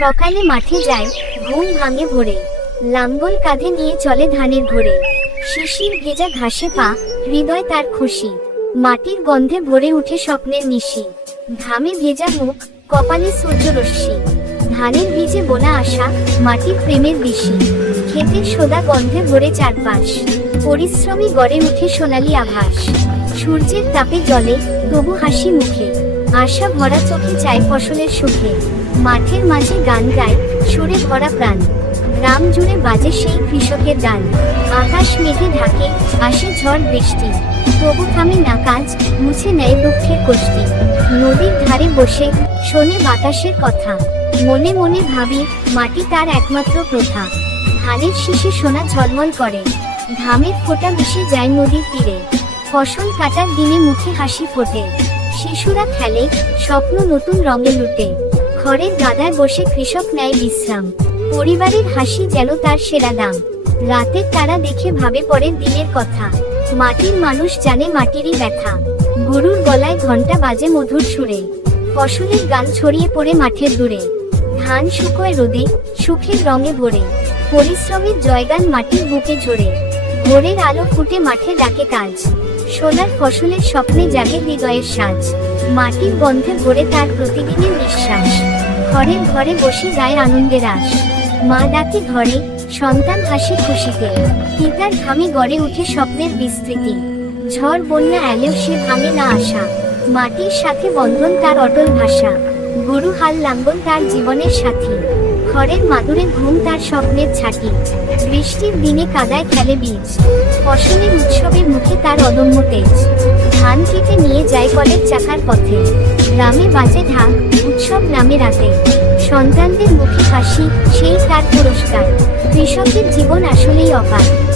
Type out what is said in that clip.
সকালে মাঠে যায়, ঘুম ভাঙে ভোরে। লাঙ্গল কাঁধে নিয়ে চলে ধানের ঘোরে। শিশির ভেজা ঘাসে পা, হৃদয় তার খুশি। মাটির গন্ধে ভরে উঠে স্বপ্নের নিশি। ঘামে ভেজা মুখ, কপালে সূর্যরশ্মি। ধানের বীজে বোনা আশা, মাটির প্রেমের দিশি। ক্ষেতের সোদা গন্ধে ভরে চারপাশ। পরিশ্রমী গড়ে উঠে সোনালি আভাস। সূর্যের তাপে জ্বলে, তবু হাসি মুখে। আশা ভরা চোখে চায় ফসলের সুখে। মাঠের মাঝে গান গায়, সুরে ভরা প্রাণ। গ্রাম জুড়ে বাজে সেই কৃষকের গান। আকাশ মেঘে ঢাকে, আসে ঝড় বৃষ্টি। তবু থামে না কাজ, মুছে নেয় দুঃখের কষ্টি। নদীর ধারে বসে শোনে বাতাসের কথা। মনে মনে ভাবি, মাটি তার একমাত্র প্রথা। ধানের শীষে সোনা ঝলমল করে। ঘামের ফোঁটা মিশে যায় নদীর তীরে। ফসল কাটার দিনে মুখে হাসি ফোটে। শিশুরা খেলে, স্বপ্ন নতুন রঙে লুটে। খড়ের গাদায় বসে কৃষক নেয় বিশ্রাম। পরিবারের হাসি যেন তার সেরা দাম। রাতের তারা দেখে ভাবে পরের দিনের কথা। মাটির মানুষ জানে মাটিরই ব্যথা। গরুর গলায় ঘণ্টা বাজে মধুর সুরে। ফসলের গান ছড়িয়ে পড়ে মাঠের দূরে। ধান শুকোয় রোদে, সুখের রঙে ভরে। পরিশ্রমের জয়গান মাটির বুকে ঝরে। ভোরের আলো ফুটে মাঠে ডাকে কাজ। সোনার ফসলের স্বপ্নে জাগে হৃদয়ের সাজ। মাটির গন্ধে ভরে তার প্রতিদিনের নিঃশ্বাস। ঘরের ঘরে বসে যায় আনন্দের আশ। মা ডাকে ঘরে, সন্তান হাসি খুশিতে। পিতার ঘামে গড়ে উঠে স্বপ্নের বিস্তৃতি। ঝড় বন্যা এলেও সে ভাঙে না আশা। মাটির সাথে বন্ধন তার অটল ভাষা। গরু হাল লাঙ্গল তার জীবনের সাথী। খড়ের মাদুরে ঘুম তার স্বপ্নের ছাতি। বৃষ্টির দিনে কাদায় খেলে বীজ। ফসলের উৎসবের মুখে তার অদম্য তেজ। ধান কেটে নিয়ে যায় কলের চাকার পথে। গ্রামে বাজে ঢাক, উৎসব নামে রাতে। সন্তানদের মুখে হাসি, সেই তার পুরস্কার। কৃষকের জীবন আসলেই অপার।